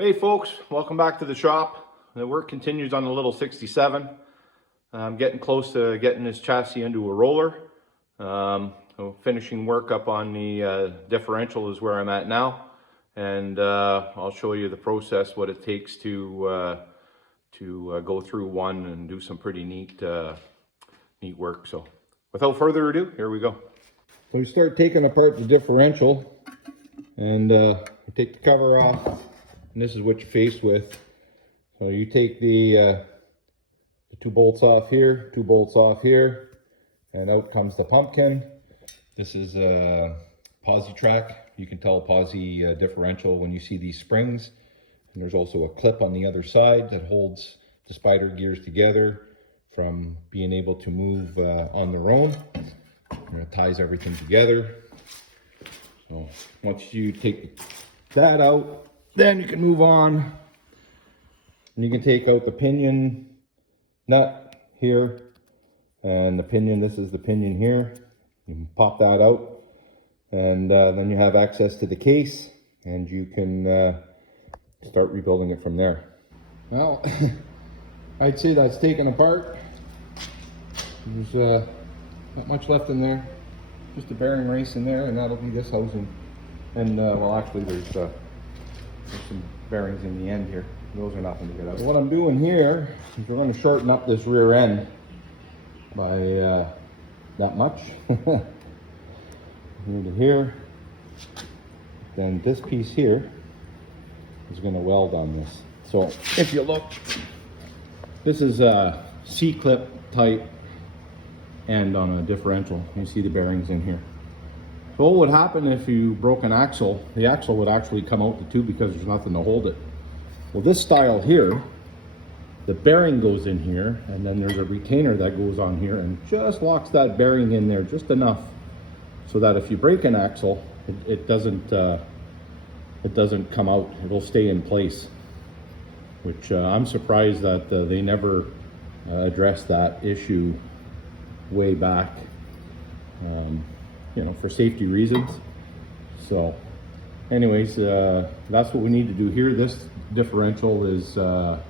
Hey folks, welcome back to the shop. The work continues on the little 67. I'm getting close to getting this chassis into a roller. So finishing work up on the differential is where I'm at now, and I'll show you the process, what it takes to go through one and do some pretty neat work. So without further ado, here we go. So we start taking apart the differential, and we take the cover off. And this is what you're faced with. So you take the 2 bolts off here, 2 bolts off here, and out comes the pumpkin. This is a posi track. You can tell posi differential when you see these springs. And there's also a clip on the other side that holds the spider gears together from being able to move on their own. And it ties everything together. So once you take that out, then you can move on, and you can take out the pinion nut here, and the pinion, this is the pinion here. You can pop that out, and then you have access to the case, and you can start rebuilding it from there. Well, I'd say that's taken apart. There's not much left in there, just a bearing race in there, and that'll be this housing. And well, actually there's some bearings in the end here. Those are nothing to get out. What I'm doing here is we're going to shorten up this rear end by that much. Here to here. Then this piece here is going to weld on this. So if you look, this is a C-clip type end on a differential. You see the bearings in here. So what would happen if you broke an axle? The axle would actually come out the tube because there's nothing to hold it. Well, this style here, the bearing goes in here, and then there's a retainer that goes on here and just locks that bearing in there just enough so that if you break an axle, it doesn't come out. It'll stay in place, which I'm surprised that they never addressed that issue way back. You know, for safety reasons. So anyways, that's what we need to do here. This differential is I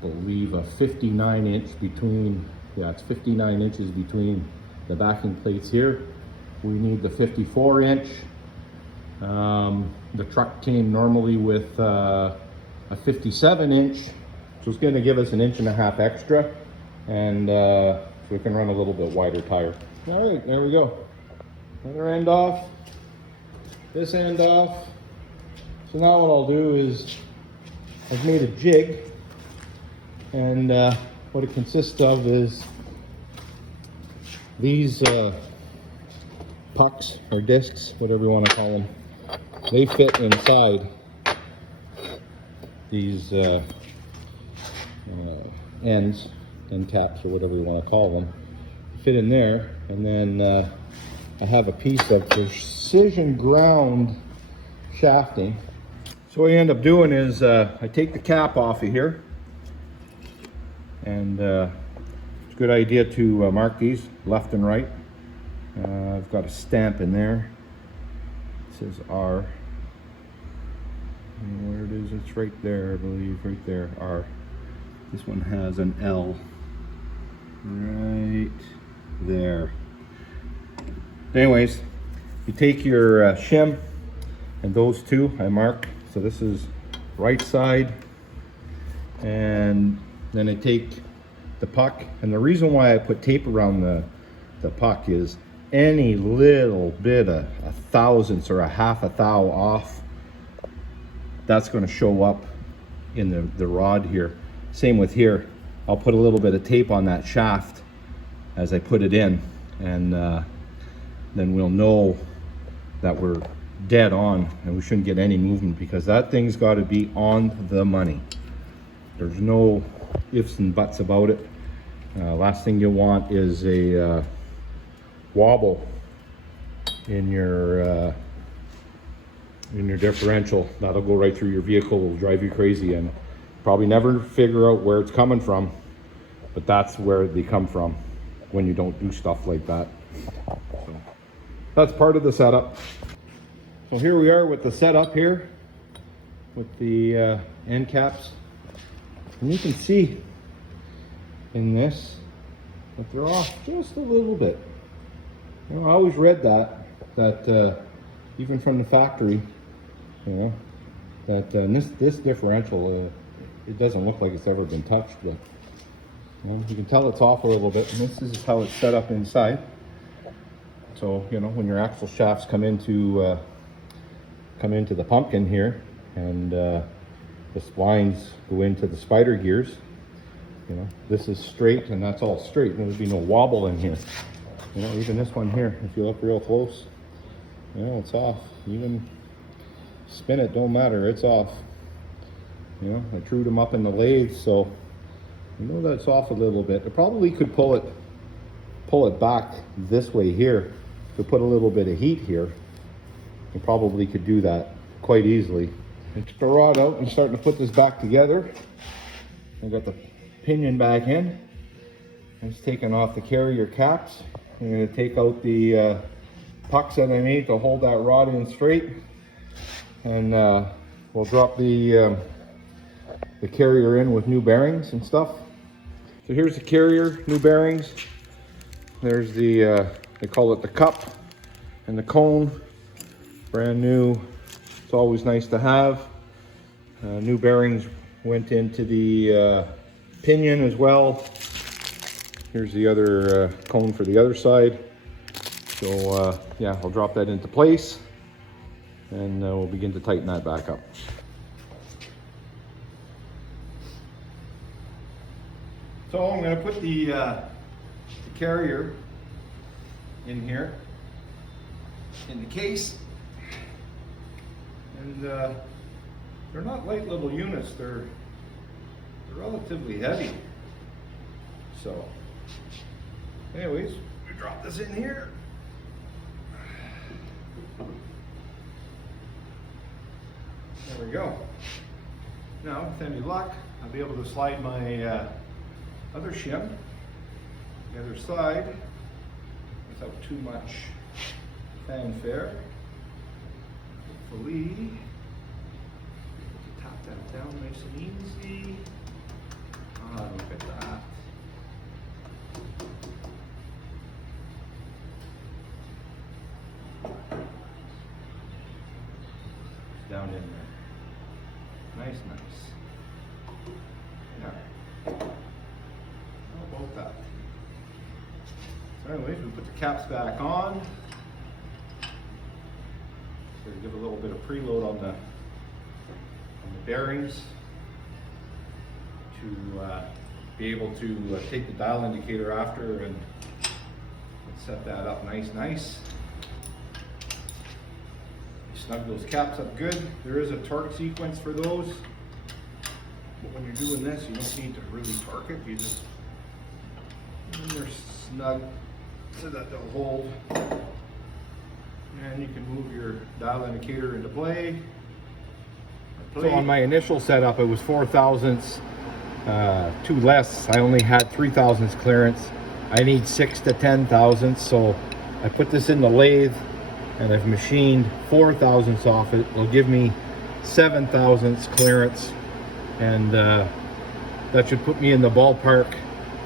believe a 59 inch between, yeah, it's 59 inches between the backing plates here. We need the 54 inch. The truck came normally with a 57 inch, so it's going to give us an 1.5 inches extra, and so we can run a little bit wider tire. All right, there we go. Other end off, this end off. So now what I'll do is I've made a jig, and what it consists of is these pucks or discs, whatever you want to call them. They fit inside these ends, end caps, or whatever you want to call them. Fit in there, and then I have a piece of precision ground shafting. So what I end up doing is I take the cap off of here, and it's a good idea to mark these left and right. I've got a stamp in there. It says R. And where it is, it's right there, I believe, right there, R. This one has an L right there. Anyways, you take your shim, and those two I mark. So this is right side, and then I take the puck. And the reason why I put tape around the puck is any little bit of a thousandths or a half a thou off, that's going to show up in the rod here. Same with here. I'll put a little bit of tape on that shaft as I put it in, and then we'll know that we're dead on and we shouldn't get any movement, because that thing's got to be on the money. There's no ifs and buts about it. Last thing you want is a wobble in your differential. That'll go right through your vehicle. It'll drive you crazy, and probably never figure out where it's coming from, but that's where they come from when you don't do stuff like that. So that's part of the setup. So here we are with the setup here. with the end caps. And you can see in this that they're off just a little bit. You know, I always read that even from the factory, you know, that this differential, it doesn't look like it's ever been touched, but you know, you can tell it's off a little bit, and this is how it's set up inside. So, you know, when your axle shafts come into the pumpkin here, and the splines go into the spider gears, you know, this is straight and that's all straight. There would be no wobble in here. You know, even this one here, if you look real close, you know, it's off. Even spin it, don't matter, it's off. You know, I trued them up in the lathe, so you know that's off a little bit. I probably could pull it back this way here to put a little bit of heat here. I probably could do that quite easily. I took the rod out and starting to put this back together. I got the pinion back in. I'm just taking off the carrier caps. I'm going to take out the pucks that I made to hold that rod in straight, and we'll drop the carrier in with new bearings and stuff. So here's the carrier, new bearings. There's the they call it the cup and the cone, brand new. It's always nice to have. New bearings went into the pinion as well. Here's the other cone for the other side. So yeah, I'll drop that into place, and we'll begin to tighten that back up. So I'm going to put the carrier in here, in the case, and they're not light little units, they're relatively heavy. So anyways, we drop this in here. There we go. Now, with any luck, I'll be able to slide my other shim the other side without too much fanfare. Hopefully, tap that down nice and easy. Ah, look at that. Down in there. Nice, nice. Yeah. How about that? So anyways, we put the caps back on. So we give a little bit of preload on the bearings to be able to take the dial indicator after and set that up nice. Snug those caps up good. There is a torque sequence for those, but when you're doing this, you don't need to really torque it. You just, when they're snug so that they'll hold, and you can move your dial indicator into play. So on my initial setup, it was 4 thousandths, too less. I only had 3 thousandths clearance. I need 6 to 10 thousandths, so I put this in the lathe, and I've machined 4 thousandths off it. It'll give me 7 thousandths clearance, and that should put me in the ballpark.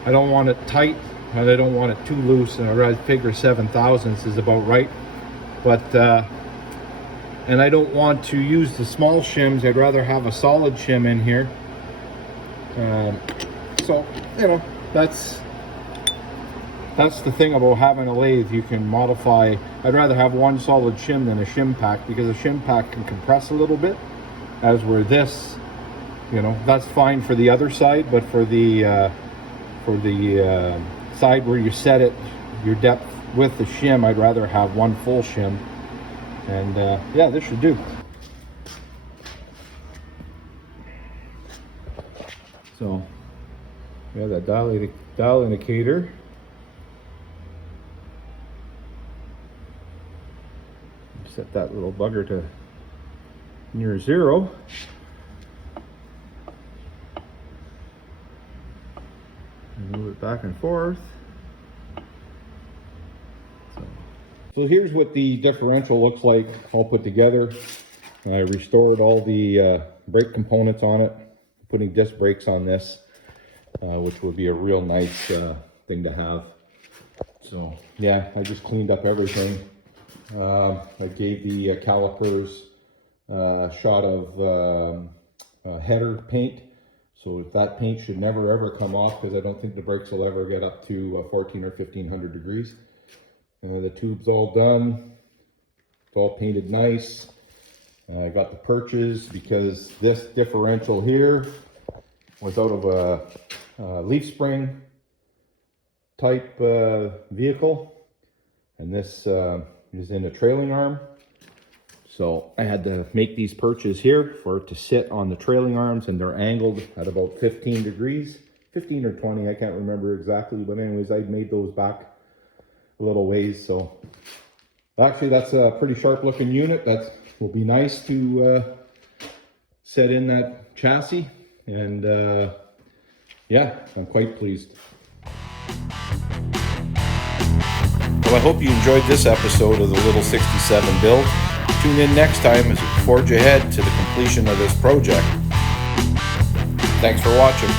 I don't want it tight, and I don't want it too loose, and I figure 7 thousandths is about right. But and I don't want to use the small shims. I'd rather have a solid shim in here. So you know, that's the thing about having a lathe. You can modify. I'd rather have one solid shim than a shim pack, because a shim pack can compress a little bit, as where this, you know, that's fine for the other side, but for the side where you set it, your depth with the shim, I'd rather have one full shim. And yeah, this should do. So we have that dial indicator. Set that little bugger to near 0. And move it back and forth. So here's what the differential looks like all put together. I restored all the brake components on it, putting disc brakes on this, which would be a real nice thing to have. So yeah, I just cleaned up everything. I gave the calipers a shot of header paint. So that paint should never ever come off, because I don't think the brakes will ever get up to 14 or 1500 degrees. The tube's all done. It's all painted nice. I got the perches because this differential here was out of a leaf spring type vehicle, and this is in a trailing arm. So I had to make these perches here for it to sit on the trailing arms, and they're angled at about 15 degrees, 15 or 20, I can't remember exactly, but anyways, I made those back a little ways. So actually that's a pretty sharp looking unit. That will be nice to set in that chassis, and yeah, I'm quite pleased. Well, I hope you enjoyed this episode of the Little 67 build. Tune in next time as we forge ahead to the completion of this project. Thanks for watching.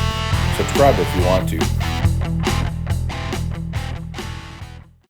Subscribe if you want to.